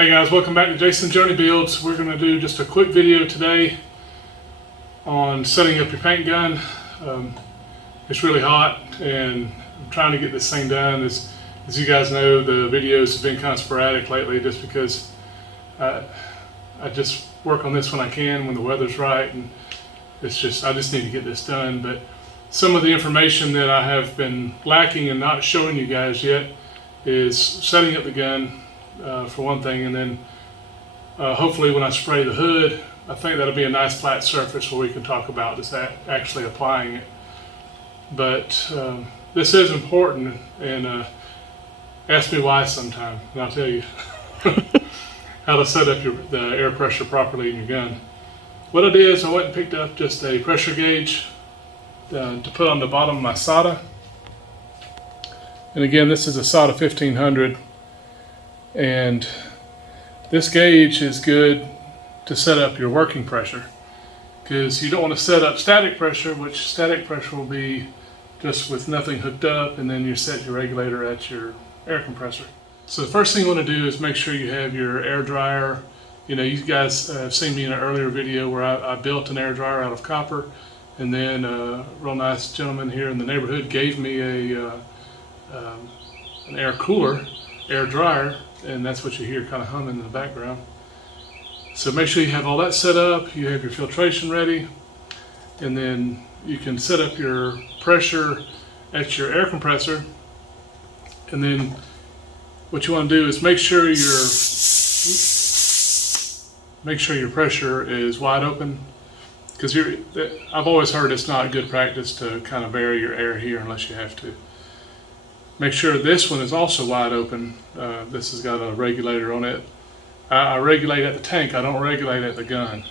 Hey guys, welcome back to Jason's Journey Builds. We're going to do just a quick video today on setting up your paint gun. It's really hot and I'm trying to get this thing done. As you guys know, the videos have been kind of sporadic lately just because I just work on this when I can, when the weather's right, and I just need to get this done. But some of the information that I have been lacking and not showing you guys yet is setting up the gun. For one thing, and then hopefully when I spray the hood, I think that'll be a nice flat surface where we can talk about just actually applying it. But this is important, and ask me why sometime, and I'll tell you how to set up the air pressure properly in your gun. What I did is I went and picked up just a pressure gauge to put on the bottom of my SATA. And again, this is a SATA 1500. And this gauge is good to set up your working pressure, because you don't want to set up static pressure, which static pressure will be just with nothing hooked up, and then you set your regulator at your air compressor. So the first thing you want to do is make sure you have your air dryer. You know, you guys have seen me in an earlier video where I built an air dryer out of copper, and then a real nice gentleman here in the neighborhood gave me an air cooler, air dryer, and that's what you hear kind of humming in the background. So make sure you have all that set up, you have your filtration ready, and then you can set up your pressure at your air compressor. And then what you want to do is make sure your pressure is wide open, because I've always heard it's not good practice to kind of vary your air here unless you have to. Make sure this one is also wide open. This has got a regulator on it. I regulate at the tank, I don't regulate at the gun.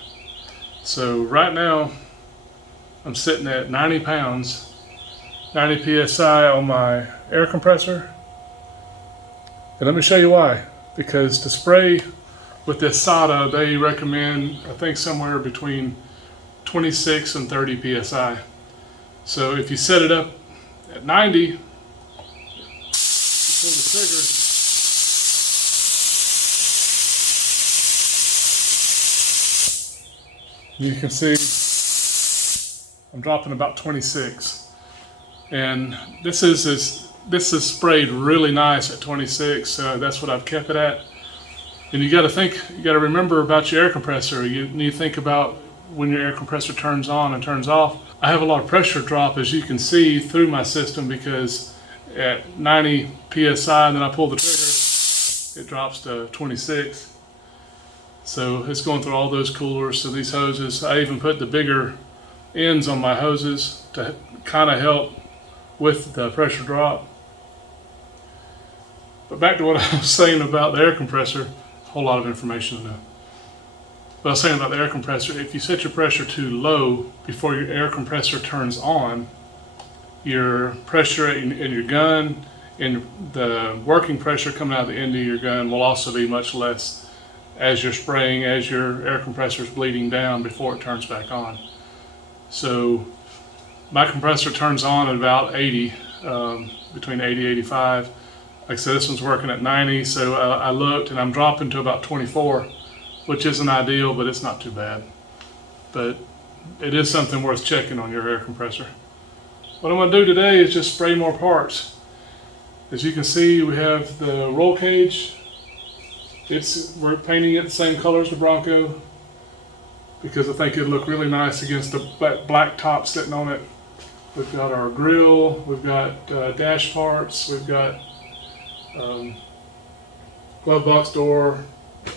So right now, I'm sitting at 90 pounds, 90 PSI on my air compressor. And let me show you why. Because to spray with this SATA, they recommend, I think, somewhere between 26 and 30 PSI. So if you set it up at 90, pull the trigger, you can see I'm dropping about 26, and this is sprayed really nice at 26. That's what I've kept it at. And you got to remember about your air compressor. You need to think about when your air compressor turns on and turns off. I have a lot of pressure drop, as you can see, through my system, because at 90 PSI, and then I pull the trigger, it drops to 26. So it's going through all those coolers. So these hoses, I even put the bigger ends on my hoses to kind of help with the pressure drop. But back to what I was saying about the air compressor, a whole lot of information to know. But I was saying about the air compressor, if you set your pressure too low before your air compressor turns on, your pressure in your gun and the working pressure coming out of the end of your gun will also be much less as you're spraying, as your air compressor is bleeding down before it turns back on. So my compressor turns on at about 80, between 80 and 85. Like I said, this one's working at 90, so I looked and I'm dropping to about 24, which isn't ideal, but it's not too bad. But it is something worth checking on your air compressor. What I'm going to do today is just spray more parts. As you can see, we have the roll cage. We're painting it the same color as the Bronco, because I think it'll look really nice against the black top sitting on it. We've got our grill, we've got dash parts, we've got glove box door,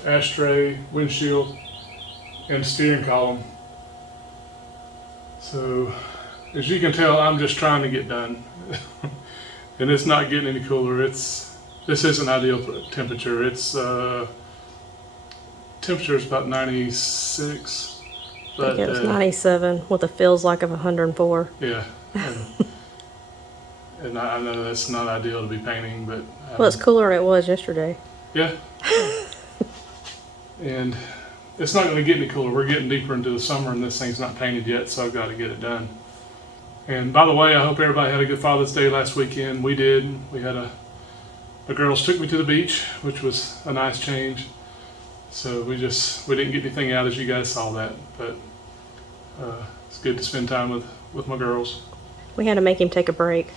ashtray, windshield, and steering column. So as you can tell, I'm just trying to get done. And it's not getting any cooler. This isn't ideal temperature. Temperature is about 96. But, I think it was 97 with a feels like of 104. Yeah. And I know that's not ideal to be painting, but well, it's cooler than it was yesterday. Yeah. And it's not going to get any cooler. We're getting deeper into the summer and this thing's not painted yet, so I've got to get it done. And by the way, I hope everybody had a good Father's Day last weekend. We did. We had the girls took me to the beach, which was a nice change. So we didn't get anything out, as you guys saw that, but it's good to spend time with my girls. We had to make him take a break.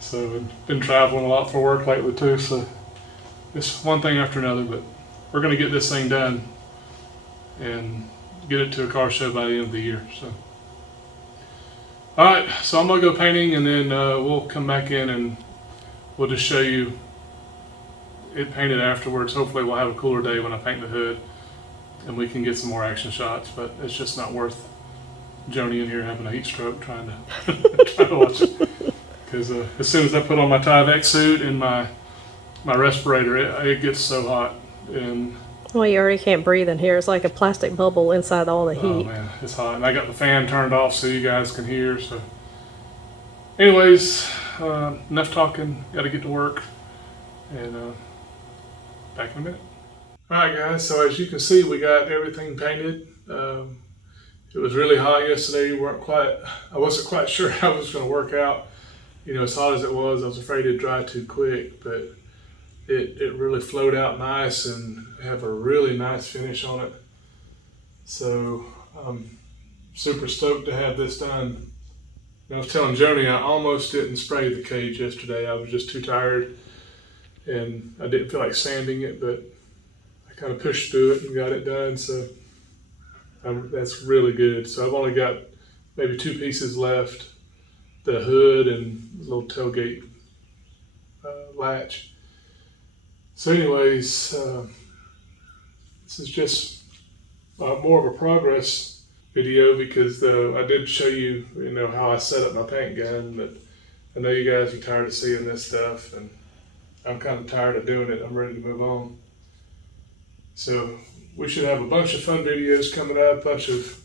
So we've been traveling a lot for work lately too, so it's one thing after another, but we're gonna get this thing done and get it to a car show by the end of the year. So, all right, so I'm gonna go painting, and then we'll come back in and we'll just show you it painted afterwards. Hopefully we'll have a cooler day when I paint the hood and we can get some more action shots, but it's just not worth Joni in here having a heat stroke trying to watch it. Because as soon as I put on my Tyvek suit and my respirator, it gets so hot. And Well, you already can't breathe in here. It's like a plastic bubble inside all the oh heat. man, it's hot. And I got the fan turned off so you guys can hear. So anyways, enough talking. Got to get to work. And back in a minute. All right, guys. So as you can see, we got everything painted. It was really hot yesterday. I wasn't quite sure how it was going to work out. You know, as hot as it was, I was afraid it'd dry too quick, but it really flowed out nice and have a really nice finish on it. So I'm super stoked to have this done. And I was telling Joni I almost didn't spray the cage yesterday. I was just too tired and I didn't feel like sanding it, but I kind of pushed through it and got it done. So that's really good. So I've only got maybe 2 pieces left. The hood and the little tailgate latch. So anyways, this is just more of a progress video because I did show you, how I set up my paint gun, but I know you guys are tired of seeing this stuff and I'm kind of tired of doing it. I'm ready to move on. So we should have a bunch of fun videos coming up, a bunch of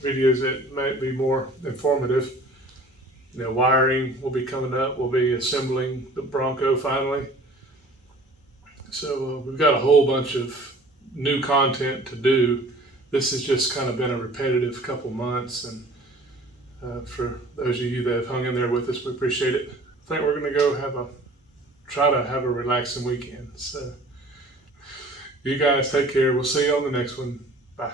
videos that might be more informative. Wiring will be coming up. We'll be assembling the Bronco finally. So we've got a whole bunch of new content to do. This has just kind of been a repetitive couple months, and for those of you that have hung in there with us, we appreciate it. I think we're going to go try to have a relaxing weekend. So you guys take care. We'll see you on the next one. Bye.